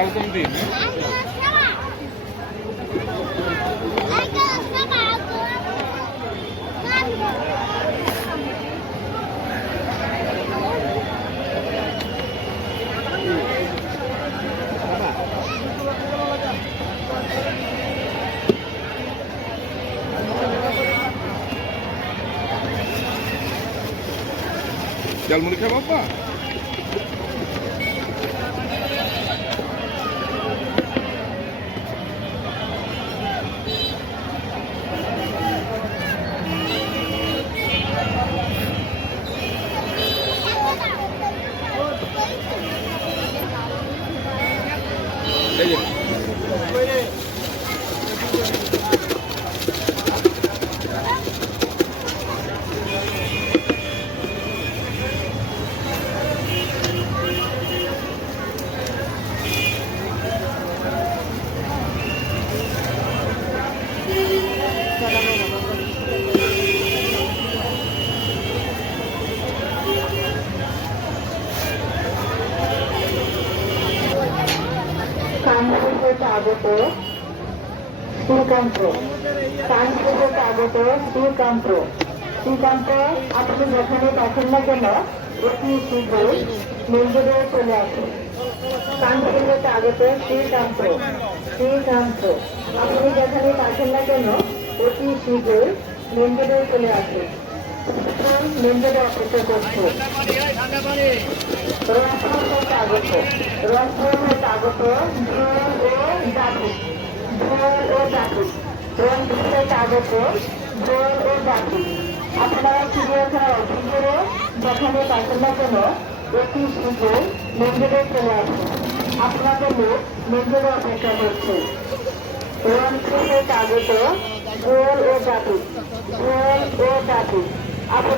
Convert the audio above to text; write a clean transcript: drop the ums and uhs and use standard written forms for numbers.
Welcome din. Jalmuri ka bapa? আগত শ্রীকান্ত আগত শ্রীকান্ত আপনি যেখানে দেখেন না কেন অতি শীঘ্রই মন্দিরে চলে আসুন। কানপুরের আগত শ্রীকান্ত আপনি যেখানে দেখেন না কেন অতি শীঘ্রই মন্দিরে চলে আসুন। মন্দিরে অপেক্ষা করছে। রংপুর আগত আপনারা চিড়িয়াখানার অফিসেরও যেখানে থাকেন না কেন অতি শীঘ্রই মন্দিরে চলে আসুন। আপনাদের লোক মন্দিরে অপেক্ষা করছে। রংপুর আগত গোল ও জাতি আপনারা